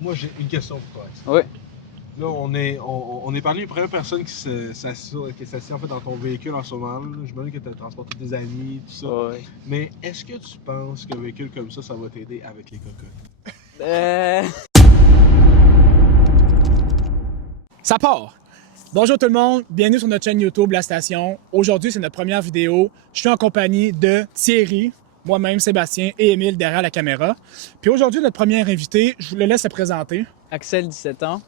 Moi, j'ai une question pour toi. Oui. Là, on est parmi les premières personnes qui s'assied en fait dans ton véhicule en ce moment. Je me dis que tu as transporté des amis, tout ça. Ouais. Mais est-ce que tu penses qu'un véhicule comme ça va t'aider avec les cocottes? Ça part! Bonjour tout le monde, bienvenue sur notre chaîne YouTube La Station. Aujourd'hui, c'est notre première vidéo. Je suis en compagnie de Thierry, moi-même, Sébastien et Émile derrière la caméra. Puis aujourd'hui, notre premier invité, je vous le laisse se présenter. Axel, 17 ans.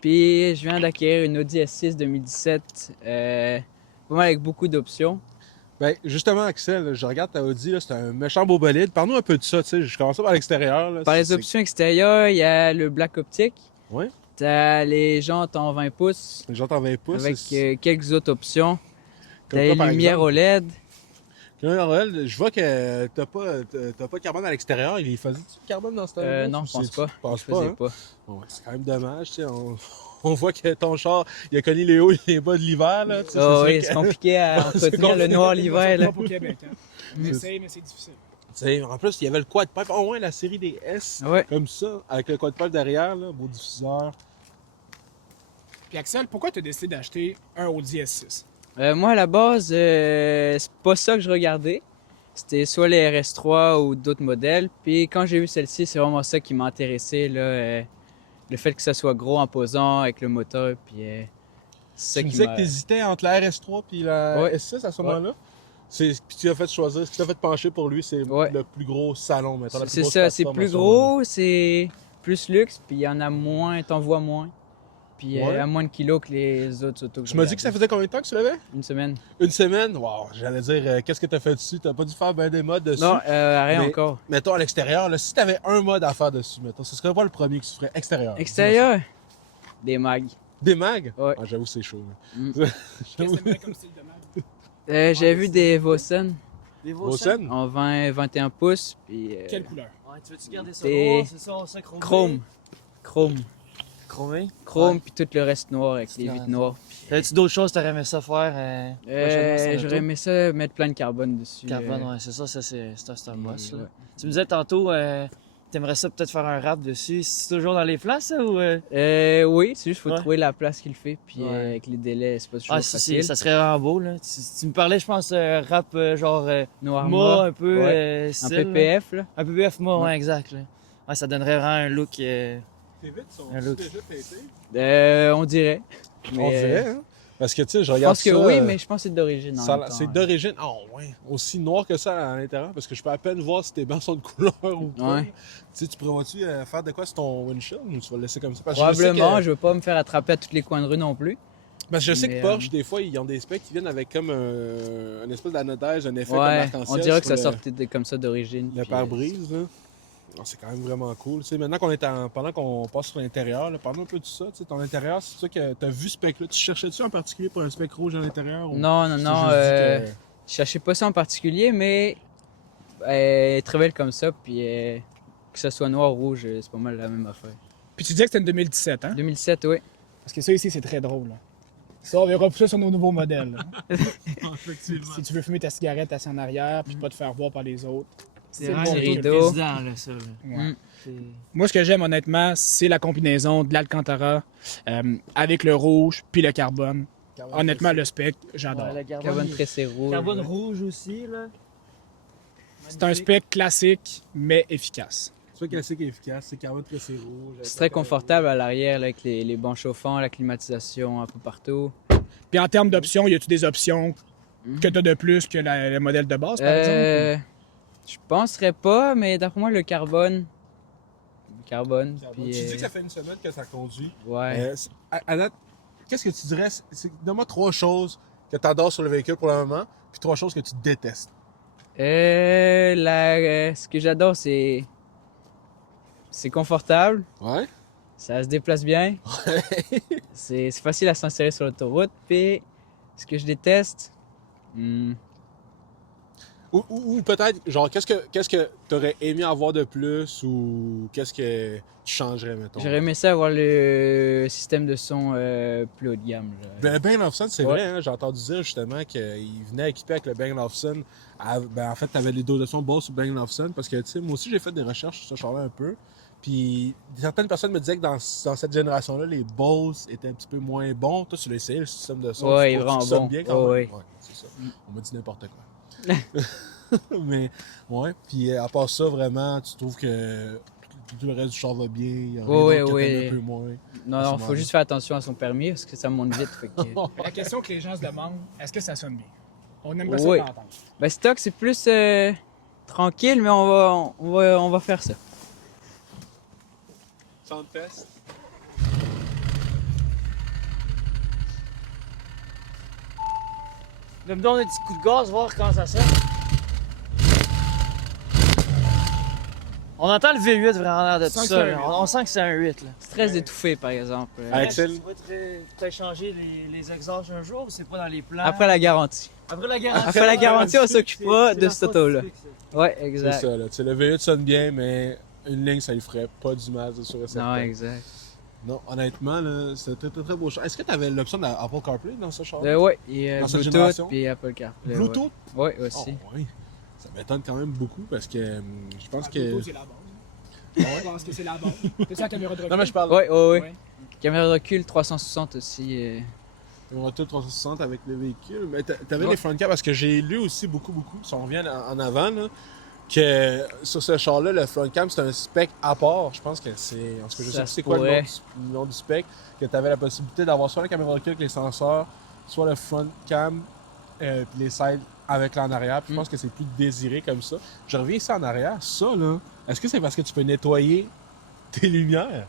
Puis je viens d'acquérir une Audi S6 2017, vraiment avec beaucoup d'options. Ben, justement, Axel, je regarde ta Audi, c'est un méchant beau bolide. Parle-nous un peu de ça, tu sais. Je commence par l'extérieur. Par les options extérieures, il y a le black optique. Oui. T'as les jantes en 20 pouces. Les jantes en 20 pouces. Avec quelques autres options. Comme T'as quoi, les par lumières exemple? OLED. Je vois que t'as pas de carbone à l'extérieur. Il faisait du carbone dans cette Audi? Non, je pense pas. Je pense Je faisais pas. pas. Bon, c'est quand même dommage, tu sais. On voit que ton char, il a connu les hauts et les bas de l'hiver, là. Tu sais, Oh, oui, sûr c'est que- compliqué à entretenir le compliqué. noir l'hiver. C'est Là. pas pour Québec, hein? On essaye, mais c'est difficile. Tu sais, en plus, il y avait le quad pipe. Au moins, la série des S, Ouais. comme ça, avec le quad pipe derrière, là, beau diffuseur. Puis Axel, pourquoi tu as décidé d'acheter un Audi S6? Moi, à la base, c'est pas ça que je regardais. C'était soit les RS3 ou d'autres modèles. Puis quand j'ai vu celle-ci, c'est vraiment ça qui m'a intéressé. Là, le fait que ça soit gros, imposant, avec le moteur. Puis c'est ça Tu me qui disais m'a... que tu hésitais entre la RS3 et la Ouais. S6 à ce moment-là. Puis tu as fait choisir, ce qui t'a fait pencher pour lui, c'est Ouais. le plus gros salon, mettons, la plus C'est grosse ça, c'est plateforme plus à ce moment-là. gros, c'est plus luxe, puis il y en a moins, t'en vois moins. Puis Ouais. à moins de kilos que les autres autos que Tu m'as dit que ça faisait combien de temps que tu l'avais? Une semaine. Une semaine? Wow, j'allais dire, qu'est-ce que t'as fait dessus? T'as pas dû faire bien des modes dessus? Non, rien Mais- encore. Mettons à l'extérieur, là, si t'avais un mode à faire dessus, mettons, ce serait pas le premier que tu ferais extérieur. Extérieur, des mags. Des mags? Ouais. Ah, j'avoue, c'est chaud. là. Mm. Qu'est-ce J'avoue. que t'aimerais comme style de mag? J'ai vu des Vossen Des Vos scènes? en 20-21 pouces, puis Quelle couleur? Ouais, tu veux-tu garder ça Des- noir, c'est ça chromé? chrome. Chromé? Chrome, Ouais. puis tout le reste noir avec les C'est vitres la- noires. T'avais-tu d'autres choses que t'aurais aimé ça faire? prochainement sur J'aurais l'auto? aimé ça mettre plein de carbone dessus. Carbone, ouais, c'est ça, c'est un boss. ouais. Là. Tu me disais tantôt, t'aimerais ça peut-être faire un rap dessus. C'est toujours dans les places, ça, ou... Oui, c'est juste faut Ouais. trouver la place qu'il fait, puis Ouais. avec les délais, c'est pas toujours Ah, ça, facile. ça serait vraiment beau, là. Tu me parlais, je pense, rap genre Noir ma, un peu ouais. Un style, là. PPF, là. Un PPF ma, ouais, Ouais. exact. Là. Ouais, ça donnerait vraiment un look... Tes vitres sont Un look. déjà teintées? On dirait. Mais, On dirait, hein? Parce que, tu sais, je Je regarde pense que ça, oui, mais je pense que c'est d'origine. en même temps, c'est hein. d'origine, ouais, aussi noir que ça à l'intérieur, parce que je peux à peine voir si tes bancs sont de couleur ou pas. Ouais. Tu sais, tu prévois-tu faire de quoi sur ton windshield ou tu vas le laisser comme ça? Parce que je sais Probablement, que- je veux pas me faire attraper à tous les coins de rue non plus. Parce que je sais Mais, que Porsche, des fois, ils ont des specs qui viennent avec comme un espèce d'anodage, un effet comme Ouais, l'arc-en-ciel. on dirait que sur ça sortait comme ça d'origine. le puis, pare-brise, là. Ah, c'est quand même vraiment cool. Tu sais, maintenant qu'on est pendant qu'on passe sur l'intérieur, là, parle-nous un peu de ça. Tu sais, ton intérieur, c'est ça que t'as vu ce spec-là. Tu cherchais-tu en particulier pour un spec rouge à l'intérieur? Ou Non, non, c'est non. juste dit que- Je cherchais pas ça en particulier, mais elle est très belle comme ça. Puis que ce soit noir ou rouge, c'est pas mal la même affaire. Puis tu disais que c'était une 2017, hein? 2007, oui. Parce que ça ici, c'est très drôle. Là. Ça, on verra plus ça sur nos nouveaux modèles. là. Effectivement. Si tu veux fumer ta cigarette assis en arrière, puis pas te faire voir par les autres. C'est le vraiment bon le rideau. rideau. Président, là, ça. Là. Ouais. Mm. C'est- Moi, ce que j'aime honnêtement, c'est la combinaison de l'Alcantara avec le rouge puis le carbone. Honnêtement, le spec, j'adore. Ouais, le Carbone il- tressé rouge. Carbone rouge aussi, là. C'est un spec classique, mais efficace. C'est classique et efficace, c'est carbone tressé rouge. C'est très confortable à l'arrière là, avec les bancs chauffants, la climatisation un peu partout. Puis en termes d'options, y a-tu des options Mhm. que tu as de plus que le modèle de base, par exemple? Je penserais pas, mais d'après moi, le carbone. Tu Puis, dis que ça fait une semaine que ça conduit. ouais. À date, qu'est-ce que tu dirais? Donne-moi 3 choses que tu adores sur le véhicule pour le moment, puis 3 choses que tu détestes. Ce que j'adore, c'est confortable, Ouais. ça se déplace bien, c'est facile à s'insérer sur l'autoroute. Puis, ce que je déteste, Ou peut-être, genre, qu'est-ce que tu aurais aimé avoir de plus ou qu'est-ce que tu changerais, mettons? j'aurais aimé ça avoir le système de son plus haut de gamme. Là. Le Bang Olufsen, c'est Ouais. vrai, hein? J'ai entendu dire justement qu'il venait équipé avec le Bang Olufsen. En fait, tu avais les dos de son Bose sur Bang Olufsen parce que, tu sais, moi aussi, j'ai fait des recherches sur ce char-là un peu. Puis certaines personnes me disaient que dans cette génération-là, les Bose étaient un petit peu moins bons. Toi, tu l'as essayé, le système de son. Ouais, tu trouves vraiment que ça sonne bon. bien quand Ouais, même? ouais. Ouais, c'est ça. On m'a dit n'importe quoi. Mais, ouais. Puis à part ça, vraiment, tu trouves que tout le reste du char va bien? Il y a rien Ouais, d'autre que ouais. t'aimes un peu moins? Non, À ce non, faut moment-là. juste faire attention à son permis parce que ça monte vite. Fait que... La question que les gens se demandent, est-ce que ça sonne bien? On aimerait ça Oui. l'entendre. Ben, stock, c'est plus tranquille, mais on va faire ça. Sound test. Donne-moi donc un petit coup de gaz, voir comment ça sonne. On entend le V8 vraiment l'air de tout Sent que ça. c'est un là. 8. On sent que c'est un 8. Là. C'est très étouffé, par exemple. Axel? Tu vas peut-être changer les exhausts un jour ou c'est pas dans les plans? Après la garantie. Après la garantie. Après la garantie, on s'occupera de C'est cette auto-là. Ouais, C'est exact. ça, là. Tu sais, le V8 sonne bien, mais une ligne, ça lui ferait pas du mal, c'est sûr et Non, certain. exact. Non, honnêtement, là, c'est un très, très, très beau char. Est-ce que tu avais l'option d'Apple CarPlay dans ce char? Ouais, et Dans cette Bluetooth génération? puis Apple CarPlay. Bluetooth? Ouais, Oh, aussi. oui. Ça m'étonne quand même beaucoup parce que je pense Ah, que. Bluetooth, c'est la base. Je pense que c'est la base. C'est la caméra de recul? Non, mais je parle. Ouais, ouais, ouais. Ouais. Caméra de recul 360 aussi. On a tout 360 avec le véhicule. Mais t'avais Ouais. les front cams parce que j'ai lu aussi beaucoup, si on revient en avant, là, que sur ce char-là, le front cam, c'est un spec à part. Je pense que c'est. En tout cas, je sais Ça plus se c'est quoi le pourrait. nom du spec. Que tu avais la possibilité d'avoir soit la caméra de recul avec les senseurs, soit le front cam, puis les sides avec l'en arrière. Puis je pense que c'est plus désiré comme ça. Je reviens ici en arrière. Ça, là, est-ce que c'est parce que tu peux nettoyer tes lumières?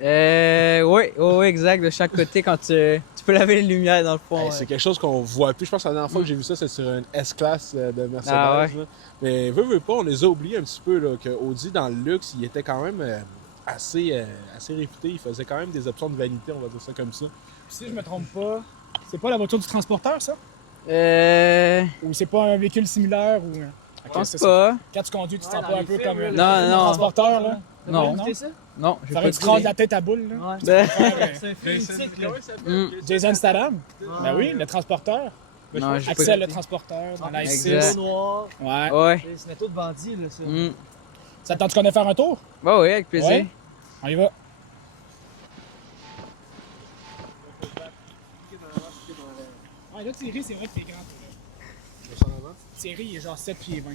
Ouais, exact. De chaque côté, quand tu peux laver les lumières dans le fond. Hey, c'est quelque chose qu'on voit plus. Je pense que la dernière fois que j'ai vu ça, c'est sur une S-Class de Mercedes. Ah ouais. là. Mais veux pas, on les a oubliés un petit peu. Là, que Audi, dans le luxe, il était quand même assez réputé. Il faisait quand même des options de vanité, on va dire ça comme ça. Puis si je me trompe pas, c'est pas la voiture du transporteur, ça? Ou c'est pas un véhicule similaire? Ou... Je pense c'est ça. pas. Quand tu conduis, tu te Ouais, sens dans pas un les peu films, comme là, un Non, non. transporteur, là? T'as Non. pas écouté ça? Non, j'ai Ça pas aurait dû te rendre dit. la tête à boule, là. Ouais. Ben, C'est un film mythique, là. Mm. Jason Statham? Ben oui, le transporteur. Non, j'ai pas Axel, le écouté. transporteur, dans la Exact. S6. C'est noir. Ouais. Ouais. C'est une auto de bandit, là, ça. Mm. Ça te tente qu'on aille faire un tour? Bah ouais, avec plaisir. Ouais. On y va. Ouais, là, Thierry, c'est vrai que t'es grand. toi, là. Thierry, il est genre 7 pieds 20.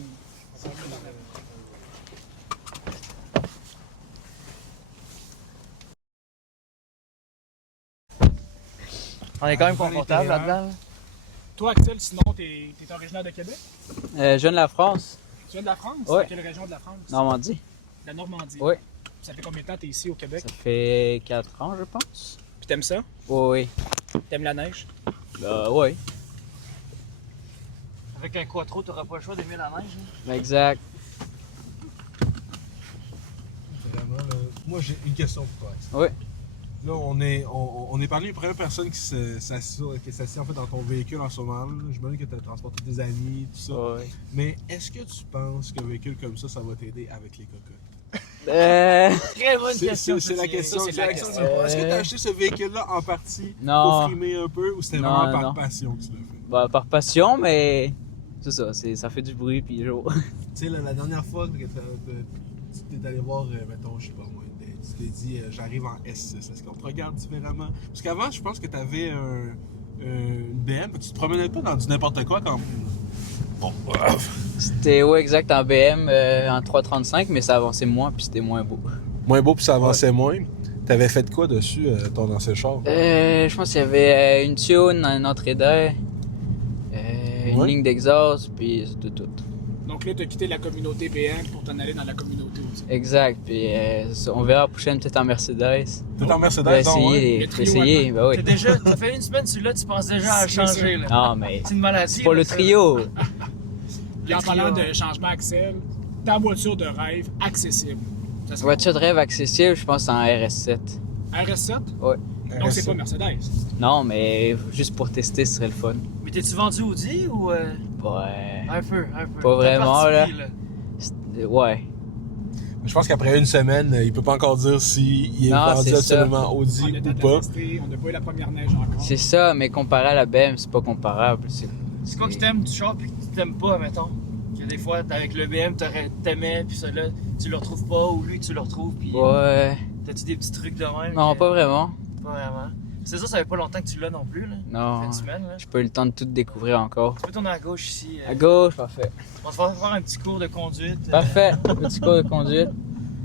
On est quand même Dans confortable l'intérieur. là-dedans. là. Toi, Axel, sinon, t'es originaire de Québec? Je viens de la France, Tu viens de la France? Ouais. Quelle région de la France? Normandie. La Normandie. Ouais. Ça fait combien de temps que t'es ici au Québec? Ça fait 4 ans, je pense. Puis t'aimes ça? Oui. T'aimes la neige? Ouais. Avec un quattro, t'auras pas le choix d'aimer la neige. hein. Exact. Vraiment, là, moi, j'ai une question pour toi. Axel. Oui. Là, on est parmi les premières personnes qui s'assied en fait dans ton véhicule en ce moment. Là. J'imagine que tu as transporté tes amis, tout ça. Ouais. Mais est-ce que tu penses qu'un véhicule comme ça va t'aider avec les cocottes? Très bonne C'est question. c'est la Thierry. question. Ça, c'est la Alexandre, question. Est-ce que tu as acheté ce véhicule-là en partie Non. pour frimer un peu ou c'était Non, vraiment par non. passion que tu l'as fait? Bah, par passion, mais c'est ça, ça fait du bruit, puis jo. Tu sais, la dernière fois que tu es allé voir, mettons, je sais pas moi, tu t'es dit j'arrive en S6. Est-ce qu'on te regarde différemment? Parce qu'avant, je pense que tu avais une BM, tu te promenais pas dans du n'importe quoi quand Bon, C'était, ouais, exact, en BM, en 335, mais ça avançait moins, puis c'était moins beau. moins beau puis ça avançait moins. T'avais fait quoi dessus, ton ancien char? Je pense qu'il y avait une tune, une entrée d'air, une Ouais. ligne d'exhaust, puis c'était tout. Donc là, t'as quitté la communauté BM pour t'en aller dans la communauté aussi. Exact, puis ça, on verra la prochaine peut-être en Mercedes. T'es en Mercedes, On va non, ouais? essayer, Le faut trio essayer, bah oui. T'es déjà, ça fait une semaine que tu es là, tu penses déjà à C'est changer. ça. Là. Non, mais C'est une maladie. c'est pas là, le ça. trio. Puis en Le parlant trio. de changement, Axel, ta voiture de rêve accessible. Ça serait Voiture de rêve accessible, je pense en RS7. RS7? Ouais. Donc c'est pas Mercedes. Non, mais juste pour tester, ce serait le fun. Mais t'es-tu vendu Audi ou. Ouais. Un peu. Pas vraiment, T'as là. parti, Ouais. Je pense qu'après une semaine, il peut pas encore dire s'il est Non, vendu c'est ça. absolument Audi On a ou été pas. testé, on n'a pas eu la première neige encore. C'est ça, mais comparé à la BM, c'est pas comparable. C'est quoi que t'aimes du char et que tu t'aimes pas, mettons? Que des fois, avec le BM, t'aimais, puis ça là, tu le retrouves pas, ou lui, tu le retrouves, puis... Ouais. T'as-tu des petits trucs de même? Non, pas vraiment. Pas vraiment. C'est ça fait pas longtemps que tu l'as non plus, là? Ça fait Non. une semaine, là. J'ai pas eu le temps de tout découvrir encore. Tu peux tourner à gauche ici. À gauche, parfait. On va te faire un petit cours de conduite. Parfait. Petit cours de conduite.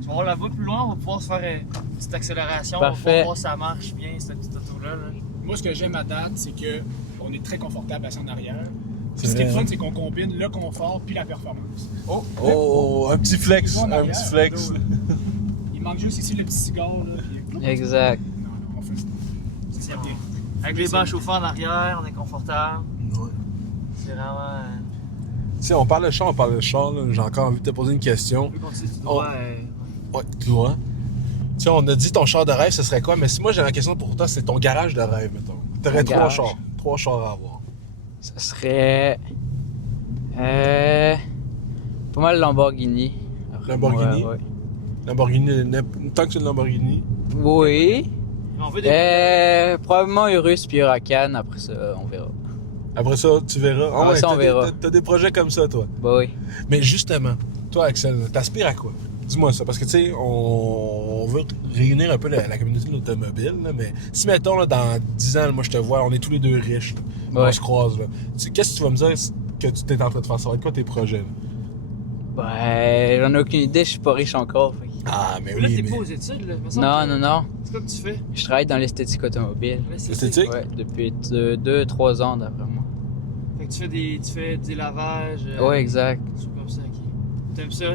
Tu vas voir là-bas plus loin, on va pouvoir se faire une petite accélération. Parfait. On va pouvoir voir si ça marche bien, cette petite auto-là. Là. Moi, ce que j'aime à date, c'est que on est très confortable assis en arrière. Puis C'est ce qui est vrai, fun, hein. c'est qu'on combine le confort puis la performance. Oh, un petit flex, En un arrière, petit flex. là, il manque juste ici le petit cigare, là, puis... Exact. Non, on fait ça. C'est bien. Avec les bancs chauffants en arrière, on est confortable. Ouais. C'est vraiment. Tu sais, on parle de char, là. J'ai encore envie de te poser une question. On peut continuer tout droit. Ouais, tu vois. Tu sais, on a dit ton char de rêve, ce serait quoi? Mais si moi j'ai une question pour toi, c'est ton garage de rêve, mettons. T'aurais Mon trois garage. chars. Trois chars à avoir. Ça serait. Pas mal Lamborghini. Après, Lamborghini? ouais. Lamborghini, tant que c'est une Lamborghini. Oui. On veut des. Probablement Urus puis Huracan, après ça, on verra. Après ça, tu verras. Ah Après ouais, ça, on t'as verra. t'as des projets comme ça, toi. Bah oui. Mais justement, toi, Axel, t'aspires à quoi? Dis-moi ça, parce que tu sais, on veut réunir un peu la communauté de l'automobile, là, mais si, mettons, là, dans 10 ans, là, moi, je te vois, on est tous les deux riches, là, Ouais. on se croise, là. Qu'est-ce que tu vas me dire que tu t'es en train de faire? Ça va être quoi tes projets? Là? Ben, j'en ai aucune idée, je suis pas riche encore. fait que- Ah, mais Là, oui, t'es mais... pas aux études, là. Me semble Non, que- non, non. C'est quoi que tu fais? Je travaille dans l'esthétique automobile. Esthétique? Ouais, depuis 2-3 ans d'après moi. Fait que tu fais des lavages. Ouais, exact. Des trucs comme ça, ok. T'aimes ça?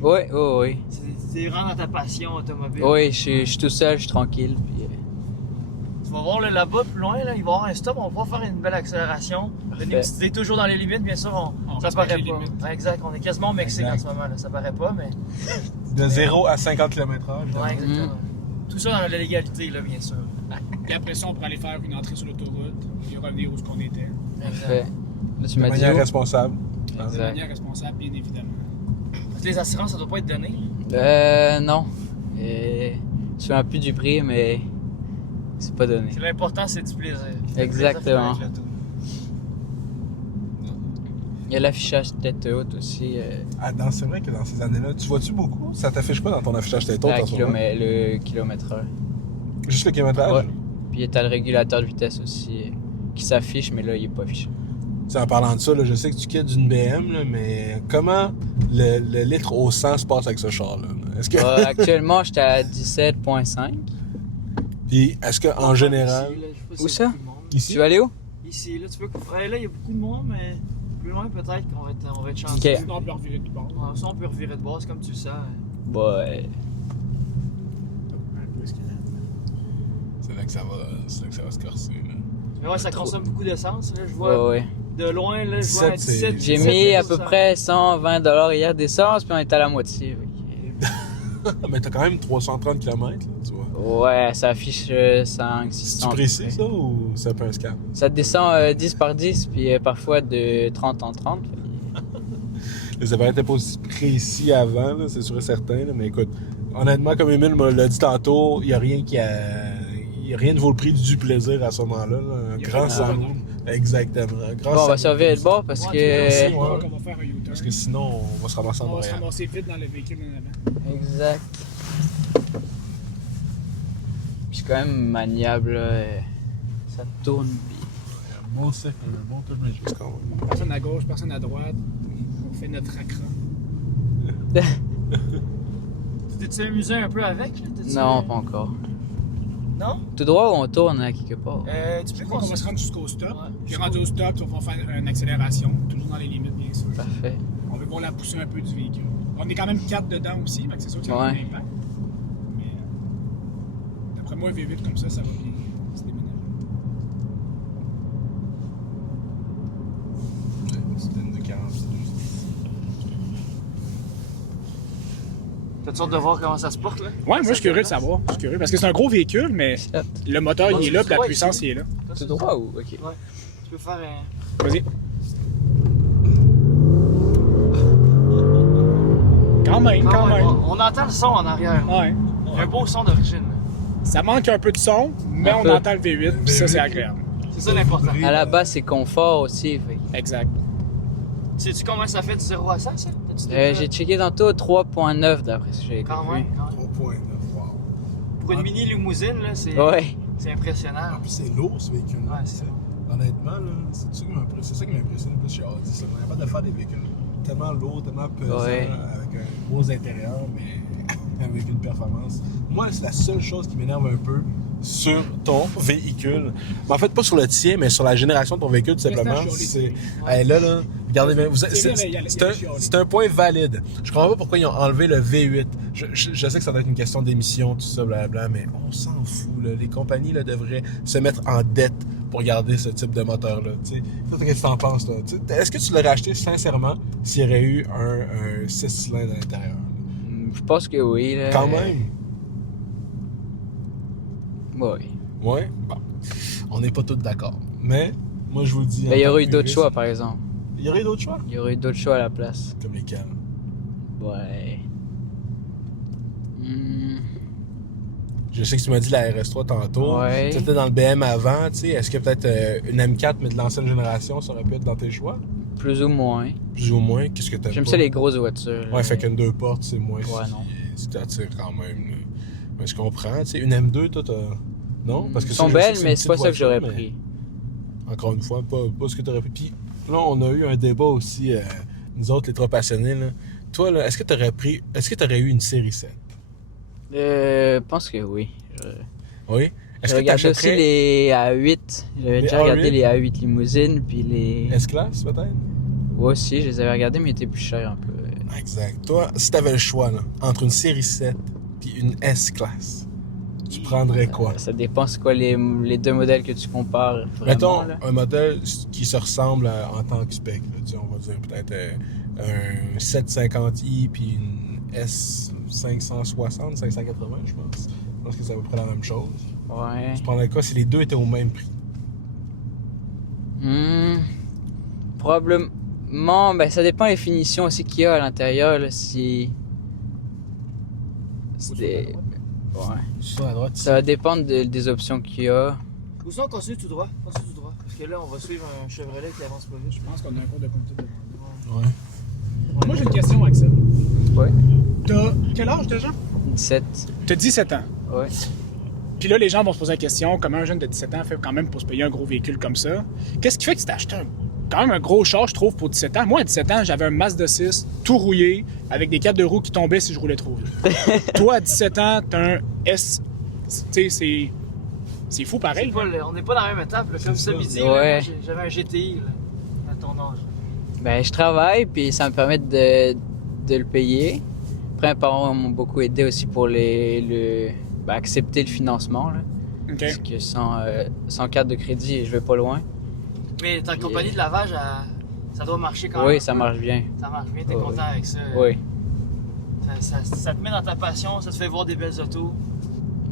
Ouais, ouais. C'est vraiment dans ta passion automobile. Oui, je suis tout seul, je suis tranquille. Puis, Tu vas voir là, là-bas, plus loin, là, il va y avoir un stop, on va pouvoir faire une belle accélération. Parfait. C'est toujours dans les limites, bien sûr, On ça respecte paraît les pas. limites. Ouais, exact, on est quasiment au Mexique Exact. en ce moment, là. Ça paraît pas, mais. De 0 à 50 km/h, évidemment. Ouais, exactement. Tout ça dans la légalité, là, bien sûr. Puis après ça, on pourrait aller faire une entrée sur l'autoroute et revenir où on était. parfait. Là, tu De m'as dit manière où? responsable. De Exact. manière responsable, bien évidemment. Parce que les assurances, ça doit pas être donné. Non. Je fais un peu du prix, mais c'est pas donné. C'est l'important, c'est du plaisir. Exactement. Avec l'auto. Il y a l'affichage tête haute aussi. Ah, c'est vrai que dans ces années-là, tu vois-tu beaucoup? Ça t'affiche quoi dans ton affichage tête haute en ce moment? Le kilomètre-heure. Juste le kilométrage? Ouais. Puis t'as le régulateur de vitesse aussi qui s'affiche, mais là, il est pas affiché. Tu sais, en parlant de ça, là, je sais que tu quittes d'une BM, là, mais comment le litre au 100 se passe avec ce char-là? Est-ce que... Actuellement, j'étais à 17,5. Puis, est-ce qu'en général... Ici, là, je sais pas Où s'il y ça? a beaucoup de monde. Ici? Tu vas aller où? Ici, là, tu peux. Ouais, là, il y a beaucoup de monde, mais plus loin, peut-être qu'on va être chanceux. Ok. Sinon, on peut revirer du bord. Ouais, ça, on peut revirer de base comme tu le sens. Ouais. Un peu ce qu'il y a. C'est là que ça va se corser. Là. Mais ouais, ça consomme beaucoup d'essence. Là, je vois Ouais. de loin, là, je vois 17, c'est- 17. J'ai 17 mis à litres peu au près 120$ hier d'essence, puis on est à la moitié. Mais t'as quand même 330 km, là, tu vois. Ouais, ça affiche 5, 600. C'est-tu précis, ça, ou c'est un peu un scam? Ça descend 10 par 10, puis parfois de 30 en 30. Ça paraît pas aussi précis avant, là, c'est sûr et certain, là, mais écoute, honnêtement, comme Émile me l'a dit tantôt, il n'y a rien y a rien de vaut le prix du plaisir à ce moment-là. Là. Un Il y a grand rien de sang. bon. Exactement. Un grand Bon, on va sang. surveiller le bord parce Ouais, que. On va qu'on va faire un U-turn. Parce que sinon, on va se ramasser en On va se Montréal. ramasser vite dans le véhicule en avant. Exact. Puis c'est quand même maniable, là. Ça tourne bien. Un bon cycle, un bon tour de juste quand même. Personne à gauche, personne à droite. On fait notre accra. T'es-tu amusé un peu avec? Là? T'es-tu- Non, pas encore. Non? Tout droit ou on tourne à quelque part? Tu peux Je crois qu'on va se rendre jusqu'au stop. Ouais. Puis rendu au stop, on va faire une accélération, toujours dans les limites, bien sûr. Parfait. On veut voir la poussée un peu du véhicule. On est quand même 4 dedans aussi, donc c'est sûr que ça a un Ouais. impact. Mais d'après moi, un V8 comme ça va bien se déménager. C'était une de 42. T'as sorte de voir comment ça se porte, là? Ouais, moi je suis curieux de savoir. Je suis curieux parce que c'est un gros véhicule, mais Certes. le moteur il est là, puis la Ouais, puissance ici. il est là. Tout droit ou? Ok. Tu peux faire un... Vas-y. Quand même, quand Ah ouais, même. on entend le son en arrière. Ouais. Un beau son d'origine. Ça manque un peu de son, mais Un on peu. entend le V8, puis ça c'est agréable. C'est ça l'important. À la base, c'est confort aussi. Fait. Exact. Sais-tu comment ça fait du 0 à 100, ça? T'as-tu déjà- J'ai checké tantôt 3.9 d'après ce que j'ai Quand vu. même. 3.9, wow. Pour une mini limousine, là, c'est Ouais. impressionnant. En plus, c'est lourd ce véhicule-là. Ouais, c'est ça. Honnêtement, là, c'est ça qui m'impressionne le plus chez Audi. C'est qu'on est capable de faire des véhicules tellement lourds, tellement pesants, Ouais. avec un gros intérieur, mais avec une performance. Moi, c'est la seule chose qui m'énerve un peu sur ton véhicule. Mais en fait, pas sur le tien, mais sur la génération de ton véhicule, tout simplement. C'est... Hey, là, regardez bien. C'est un point valide. Je comprends pas pourquoi ils ont enlevé le V8. Je sais que ça doit être une question d'émission, tout ça, blablabla, mais on s'en fout. Là. Les compagnies là, devraient se mettre en dette pour garder ce type de moteur-là. Toi, qu'est-ce que tu en penses? Là? Est-ce que tu l'aurais acheté sincèrement s'il y aurait eu un 6 cylindres à l'intérieur? Je pense que oui. Là. Quand même. Oui. Ouais, bon. On n'est pas tous d'accord. Mais, moi, je vous le dis... Ben, il y aurait eu d'autres choix, par exemple. Il y aurait eu d'autres choix? Il y aurait eu d'autres choix à la place. Comme lesquels? Ouais. Je sais que tu m'as dit la RS3 tantôt. Ouais. Tu étais dans le BM avant, tu sais. Est-ce que peut-être une M4, mais de l'ancienne génération, ça aurait pu être dans tes choix? Plus ou moins. Plus ou moins, qu'est-ce que t'aimes J'aime pas? ça les grosses voitures. Ouais, fait qu'une 2 portes, c'est moins Ouais, non. si t'attires quand même. Là. Mais je comprends, tu sais. Une M2, toi, t'as... Non? Parce que Ils ça, sont je sais belles, que mais une c'est pas petite ça que j'aurais voiture, mais pris. Encore une fois, pas ce que t'aurais pris. Puis là, on a eu un débat aussi, nous autres, les trois passionnés, là. Toi, là, est-ce que t'aurais eu une série 7? Je pense que oui. Oui? Est-ce J'ai que regardé aussi t'achèterais les A8. J'avais Les déjà regardé A8? les A8 limousines, puis les... S-Class, peut-être? Ouais, aussi, je les avais regardés, mais ils étaient plus chers un peu. Exact. Toi, si t'avais le choix, là, entre une série 7 puis une S-Class, tu prendrais quoi? Ça dépend c'est quoi les deux modèles que tu compares vraiment. Mettons Là. un modèle qui se ressemble en tant que spec. Là, tu sais, on va dire peut-être un 750i puis une S560, 580, je pense. Je pense que c'est à peu près la même chose. Ouais. Tu prendrais quoi si les deux étaient au même prix? Probablement, ben ça dépend des finitions aussi qu'il y a à l'intérieur. Là, si... Ouais. Sur la droite, Ça va dépendre des options qu'il y a. Ou sinon, continue tout droit. Continue tout droit. Parce que là, on va suivre un Chevrolet qui avance pas vite. Je pense qu'on a un cours de compter devant nous. Ouais. Moi, j'ai une question, Axel. Ouais. T'as quel âge déjà? 17. T'as 17 ans. Ouais. Puis là, les gens vont se poser la question, comment un jeune de 17 ans fait quand même pour se payer un gros véhicule comme ça? Qu'est-ce qui fait que tu t'as acheté quand même un gros char, je trouve, pour 17 ans? Moi, à 17 ans, j'avais un Mazda 6, tout rouillé, avec des cadres de roue qui tombaient si je roulais trop vite. Toi, à 17 ans, t'as un S... Tu sais, c'est fou pareil. On n'est pas dans la même étape. Là. Comme C'est ça, ça. midi, Ouais. j'avais un GTI là, à ton âge. Ben, je travaille, puis ça me permet de le payer. Après, mes parents m'ont beaucoup aidé aussi pour accepter le financement. Là. OK. Parce que sans carte de crédit, je vais pas loin. Mais ta compagnie de lavage, ça doit marcher quand même. Oui, ça marche bien. Ça marche bien, t'es Oui. content avec ça. Oui, Ça te met dans ta passion, ça te fait voir des belles autos.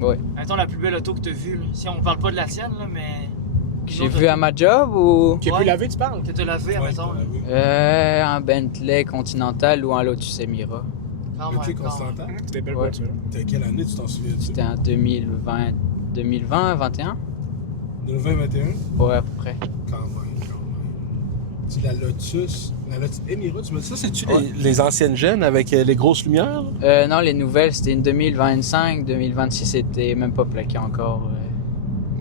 oui. Mettons la plus belle auto que t'as vue. Là. Si on parle pas de la tienne, là, mais. J'ai vu à ma job ou Qui est plus lavé, tu parles? Que t'as lavé, mettons. Là. un Bentley Continental ou un Lotus Emira. Quand Mais tu sais, même, quand même. Constantin, C'est des belles Ouais. voitures. t'es à quelle année, tu t'en souviens-tu? C'était en 2020, 21? 2021? Ouais, à peu près. Quand même. C'est la Lotus Emira, tu me dis ça, c'est-tu les anciennes gènes avec les grosses lumières? Non, les nouvelles, c'était une 2025, 2026, c'était même pas plaqué encore.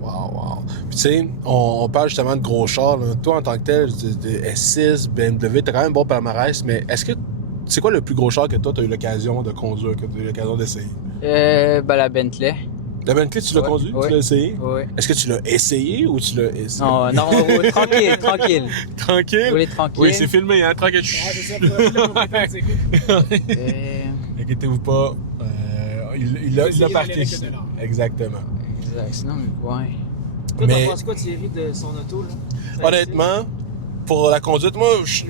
Wow. Puis tu sais, on parle justement de gros chars. Là. Toi, en tant que tel, de S6, BMW, t'as quand même un bon palmarès, mais est-ce que c'est quoi le plus gros char que toi, t'as eu l'occasion de conduire, que t'as eu l'occasion d'essayer? La Bentley. La Bentley, tu l'as Ouais, conduit? ouais. Tu l'as essayé? Ouais. Est-ce que tu l'as essayé ou tu l'as essayé? Non, tranquille. Tranquille? Rouler tranquille. Oui, c'est filmé, hein? Tranquille. Ah, c'est ça, pour la c'est cool. Inquiétez-vous pas. Il l'a Essayez parti d'aller avec ici. le dollar. Exactement. Exact, sinon, ouais. Toi, Mais- t'en penses quoi, Thierry, de son auto? Là? Ça Honnêtement, pour la conduite, moi,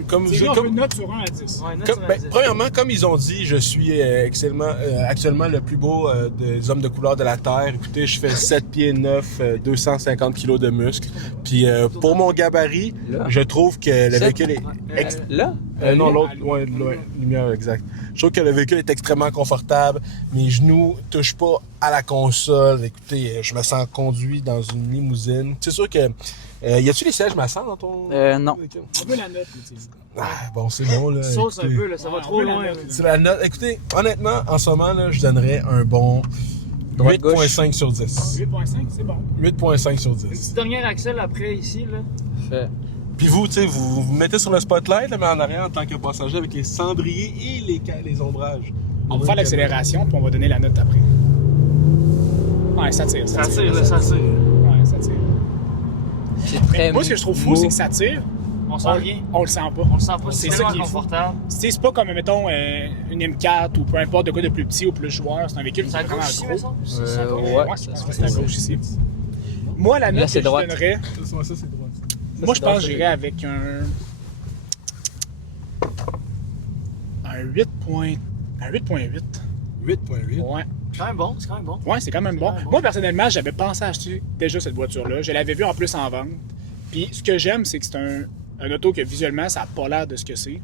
comme C'est là, on veut une note sur 1 à 10. existe? Ouais, note Comme, sur ben, 10. premièrement, comme ils ont dit, je suis actuellement le plus beau des hommes de couleur de la Terre. Écoutez, je fais 7 pieds 9, 250 kilos de muscles. Puis pour mon gabarit, Là. je trouve que le Sept? véhicule est... Là? Non, l'autre, loin, loin, lumière, exact. Je trouve que le véhicule est extrêmement confortable. Mes genoux touchent pas à la console. Écoutez, je me sens conduit dans une limousine. C'est sûr que... y a-tu les sièges massants dans ton... Non. véhicule? On veut la note, tu sais. Ah, bon, c'est bon, là. Sauce un écoutez. peu, là, ça va Ouais, trop on veut la loin. note, là. là. C'est la note. Écoutez, honnêtement, en ce moment, là, je donnerais un bon Droite, gauche. 8.5 sur 10. 8.5, c'est bon. 8.5 sur Une 10. petite dernière Axel après ici, là. Fait. Puis vous, tu sais, vous mettez sur le spotlight, là, mais en arrière en tant que passager avec les cendriers et les ombrages. On va faire l'accélération, puis on va donner la note après. Ouais, ça tire. Ça tire, là, ça tire. Ouais, ça tire. C'est très Moi, ce que je trouve fou, mou. c'est que ça tire. On sent rien. On le sent pas. On le sent pas, C'est c'est ça tellement qui est fou. confortable. Tu sais, c'est pas comme, mettons, une M4 ou peu importe de quoi de plus petit ou plus joueur. C'est un véhicule qui C'est à est vraiment gauche ici, gros. me semble? C'est à gauche. ouais. Ouais, je pense que c'est à gauche ici. Moi, la Là, note c'est que je droite. donnerais, Ça, c'est droit. moi, je pense que j'irais avec un 8.8. 8.8. Ouais. C'est quand même bon, c'est quand même bon. Ouais, c'est quand même bon. quand même bon. Moi, personnellement, j'avais pensé acheter déjà cette voiture-là. Je l'avais vue en plus en vente. Puis ce que j'aime, c'est que c'est un auto que visuellement, ça n'a pas l'air de ce que c'est.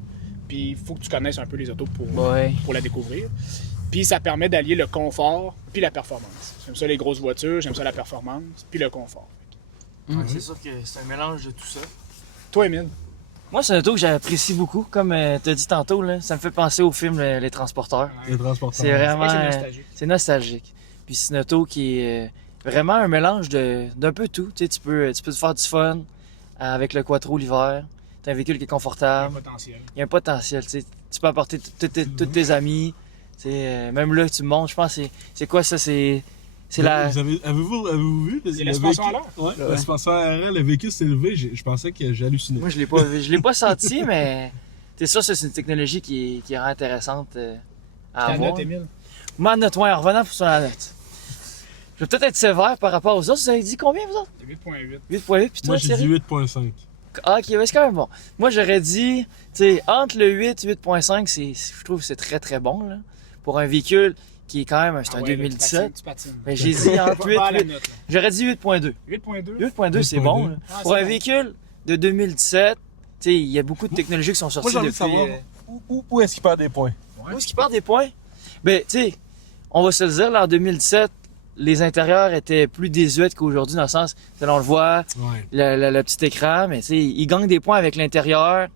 Puis il faut que tu connaisses un peu les autos Ouais. pour la découvrir. Puis ça permet d'allier le confort puis la performance. J'aime ça les grosses voitures, j'aime ça la performance puis le confort. Ouais, c'est sûr que c'est un mélange de tout ça. Toi, Emile? Moi, c'est un auto que j'apprécie beaucoup. Comme tu as dit tantôt, là, ça me fait penser au film Les Transporteurs. Les transporteurs. C'est vraiment. C'est nostalgique. C'est nostalgique. Puis c'est une auto qui est vraiment un mélange d'un peu tout. Tu sais, tu peux te faire du fun avec le quattro l'hiver. T'as un véhicule qui est Un confortable. potentiel. Il y a un potentiel. Tu sais. Tu peux apporter tous tes amis. Tu sais, même là, tu montes. Je pense que c'est quoi ça? C'est la. Avez-vous vu? C'est l'espace à l'air? Ouais, l'espace à l'air, le véhicule s'est levé, je pensais que j'hallucinais. Moi, je l'ai pas senti, mais. C'est ça, c'est une technologie qui est vraiment intéressante à Ta avoir. note, Emile? Ma note, ouais, en revenant sur la note. Je vais peut-être être sévère par rapport aux autres. Vous avez dit combien, vous autres? 8.8. 8.8, puis toi, Moi, j'ai Thierry? dit 8.5. Ah, ok, ouais, c'est quand même bon. Moi, j'aurais dit, tu sais, entre le 8 et 8.5, je trouve que c'est très très bon, là. Pour un véhicule qui est quand même, c'est un 2017. Tu patines. Mais j'ai dit entre 8 Va à la 8. note, là. J'aurais dit 8.2. 8.2? 8.2, c'est 8.2. bon, là. Ouais, Pour c'est un bon. véhicule de 2017, tu sais, il y a beaucoup de technologies qui sont Moi, sorties j'ai envie de depuis. savoir où est-ce qu'il perd des points. Où est-ce qu'il perd des points? Ben, tu sais, on va se le dire, là, en 2017, les intérieurs étaient plus désuets qu'aujourd'hui, dans le sens, on le voit, Ouais. le petit écran, mais tu sais, il gagne des points avec l'intérieur,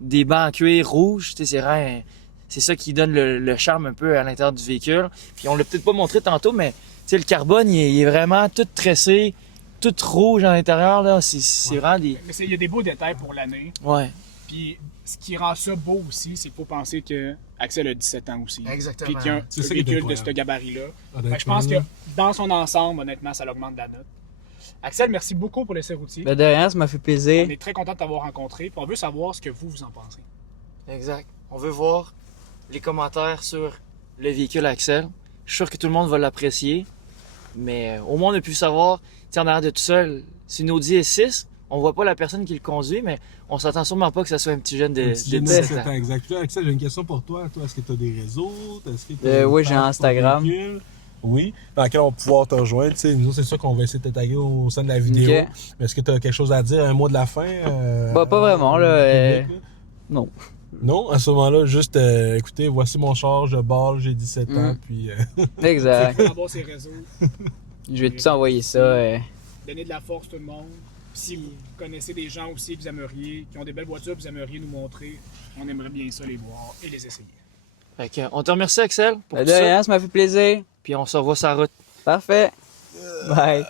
des bancs en cuir rouge, tu sais, c'est ça qui donne le charme un peu à l'intérieur du véhicule. Puis on l'a peut-être pas montré tantôt, mais tu sais, le carbone, il est vraiment tout tressé, tout rouge à l'intérieur, là, c'est vraiment des... Mais il y a des beaux détails pour l'année. Ouais. Puis ce qui rend ça beau aussi, c'est qu'il faut penser que Axel a 17 ans aussi. Exactement. Puis qu'il y a un C'est ça qui est véhicule de incroyable. ce gabarit-là. Fait que Honnêtement, je pense que là. dans son ensemble, honnêtement, ça l'augmente de la note. Axel, merci beaucoup pour l'essai routier. Ben de rien, ça m'a fait plaisir. On est très content de t'avoir rencontré. Puis on veut savoir ce que vous en pensez. Exact. On veut voir les commentaires sur le véhicule Axel. Je suis sûr que tout le monde va l'apprécier. Mais au moins, on a pu savoir, tu sais, en arrière de tout ça, c'est une Audi S6. On voit pas la personne qui le conduit, mais on s'attend sûrement pas que ça soit un petit jeune de, Un petit de jeune de 17 17 ans. ans, exact. Puis là, Axel, j'ai une question pour toi. Toi, est-ce que tu as des réseaux? Est-ce que t'as Oui, une j'ai page Instagram. pour ton véhicule? Oui, dans lequel on va pouvoir te rejoindre. Tu sais, nous, c'est sûr qu'on va essayer de te taguer au sein de la vidéo. Ok. Mais est-ce que tu as quelque chose à dire, un mot de la fin? Bah, pas vraiment, là, au public, là? non. Non, à ce moment-là, juste écoutez, voici mon char, je balle, j'ai 17 ans, puis Exact. Pour avoir ses réseaux, Je vais tout envoyer ça. donner de la force tout le monde. Puis si vous connaissez des gens aussi que vous aimeriez, qui ont des belles voitures, que vous aimeriez nous montrer, on aimerait bien ça les voir et les essayer. Fait que, on te remercie, Axel, pour Ben tout de ça. rien, ça m'a fait plaisir. Puis on se revoit sur la route. Parfait. Bye.